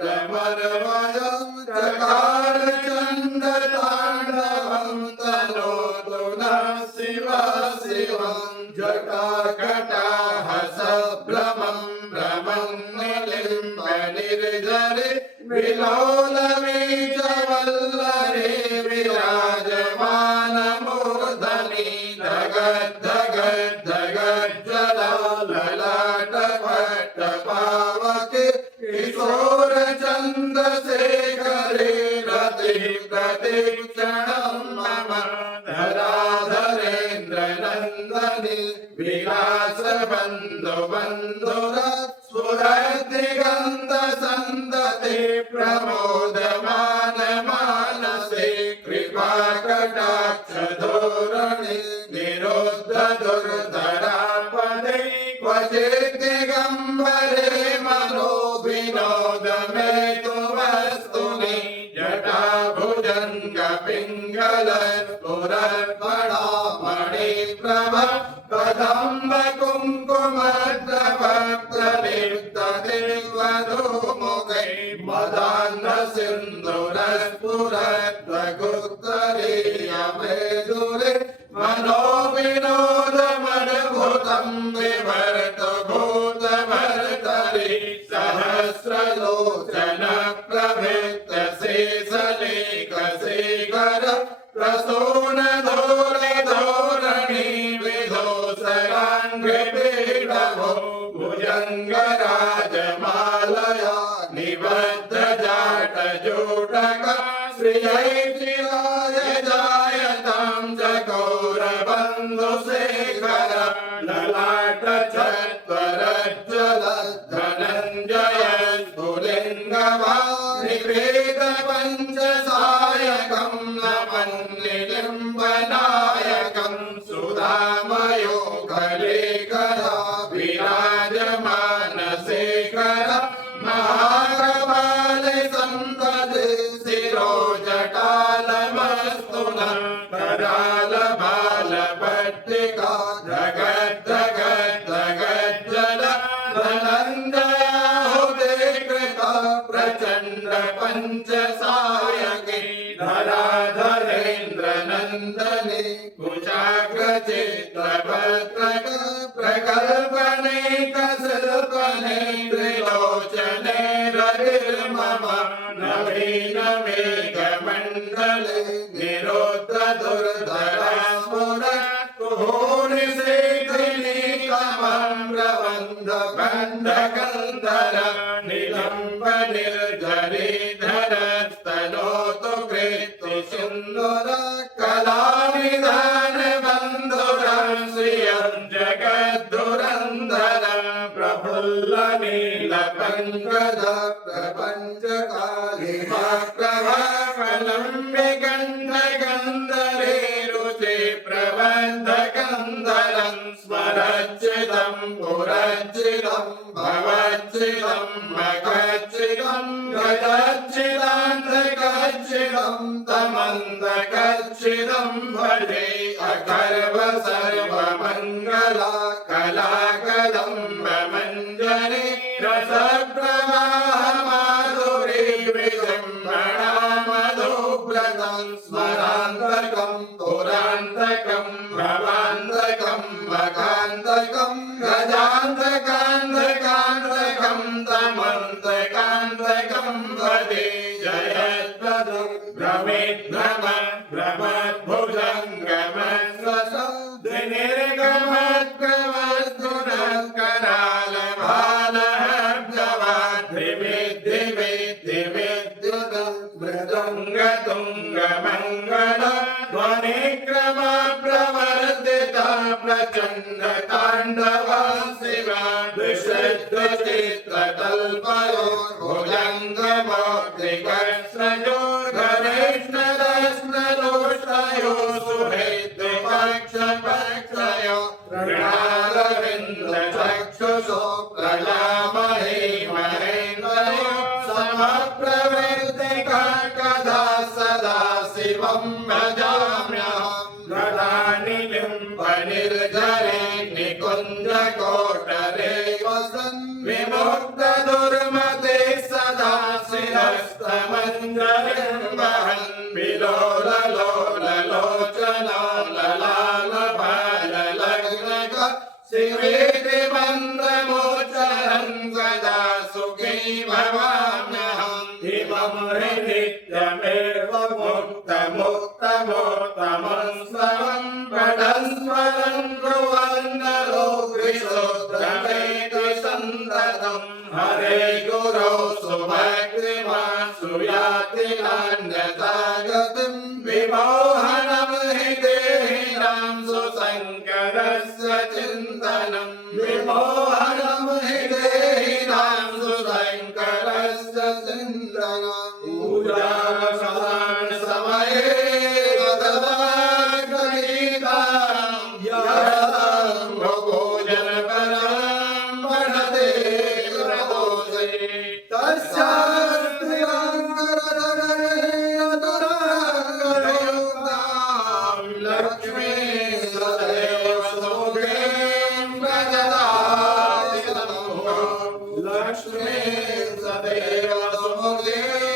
नृत्यमर्वयं चकार चण्डताण्डवं तनोतु नः शिव शिवं जटाकटाहसभ्रमं भ्रमन्निलिम्बनिर्झरे विलोलवीचवल्लरे विराजमानमूर्धनि धगद्धगद्धगज्जलललाटपट्टपावके किशोरचन्द्रशेखरे रतिः प्रतिक्षणं मम धराधरेन्द्रनन्दनि विलासबन्धुबन्धुरा स्फुरद्दिगन्तसन्दते प्रमोदमान मानसे कृपाकटाक्षधोरणे निरुद्ध दुर्धरापदे क्वचित् दिगम्बरे मनो विनोदमेतु वस्तुनि जटाभुजङ्गपिङ्गलस्फुरत्फणामणिप्रभ कदम्ब कुङ्कुमद्रवप्रलिप्तदेवधूमुखै मदान्ध सिन्धुरस्फुरद्वगुत्तरीयमेदुरे मनोविनोदमद्भुतं विवर्तभूतभर्तरि सहस्रलोचन प्रभृतशेषलेखशेखर प्रसूनधोरधोरणि विधोसराङ्घ्रिपीठभो भुजङ्गराजमालया निबद्धजाटजूटक श्रियैचिराय जायतां चकोरबन्धुशेखर ललाटचत्वरज्ज्वलद्धनञ्जय स्फुलिङ्गवा निवेदपञ्चसायकं नमन्निलिम्बनायकं सुधामयो खलेकरा विराजमानशेखर महाकपाले सम्पदे शिरोजटालमस्तु नः करालबालपट्टिका धगद्धगद्धगज्जल धनञ्जयाहुते कृता प्रचण्ड पञ्चसायके धराधरेन्द्रनन्दने कुचाग्रचित्रभद्रक प्रकल्पनेकशिल्पने त्रिलोचने रविर्मम नवीनमेघमण्डले निरुद्ध दुर्धरा स्फुरत् कुहूनिशेखिनीकमं प्रबन्धकण्डकन्धर निलम्बनिर्झरीधरस्तनोतु कृत्तिसिन्दूर कलानिधानबन्धुरं श्रियं जगद्धुरन्धर प्रफुल्लनीलपङ्कज प्रपञ्चकालिमाप्रभाकलम्बिकण्ठगन्धरे रुचि प्रबन्धकन्धरं स्मरच्चिदं पुरच्चिदं भवच्चिदं मखच्चिदं गजच्चिदान्धकच्चिदं तमन्धकच्चिदं भजे अकर्व सर्वमङ्गला कलाकदम्बमञ्जरी रसप्रवाहमाधुरी विजृम्भणा मधुव्रतं स्मरान्तकं पुरान्तकं भवान्तकं मखान्तकं गजान्तकान्तकान्तकं तमन्तकान्तकं भजे जयद्वदु भ्रमिद्भ्रम भ्रमद्भुजङ्गमस्वस मृदङ्गतुङ्गमङ्गल ध्वनिक्रम प्रवर्तित प्रचण्ड ताण्डवा शिवा विशुद्धचित्रकल्पयो भुजङ्गमौक्तिकस्रजो घनिष्ठदश्नलोष्टयो सुहृद्विपक्षपक्षयो मृणालविन्दचक्षुषो प्रजामहे महेन्द्रयो समप्रवृत्तिका कदा सदा शिवं भजाम्यहं गदानिलिम्बनिर्झरे निकुञ्जकोटरे वसन् विमुक्तदुर्मते सदा शिरस्तमञ्जलिं वहन् विलोललोललोचनो ललालभाललग्नक शिवेदिमन्दमोच्चरन् सदा सुखी भवाम्यहम् इमं हि नित्यमेव मुक्तमुक्तमोत्तमं स्वं पठन्स्वरं ब्रुवन्नरो विशुद्धमेति सन्ततम् हरे गुरो सुभक्तिमान् सुयाति नान्यथा गतिं विमोहनं हि देहिनां सुशङ्करस्य चिन्तनं विमोहनं हि देहिनां सुशङ्करस्य चिन्तनं पूजावसान समये गतवाग्रहीतां यं भोजनपरं पठते प्रदोषे तस्यास्त्रियङ्करयुक्तां लक्ष्मी सदैव सुमुखीं प्रददाति नमः लक्ष्मी सदैव सुमुखीं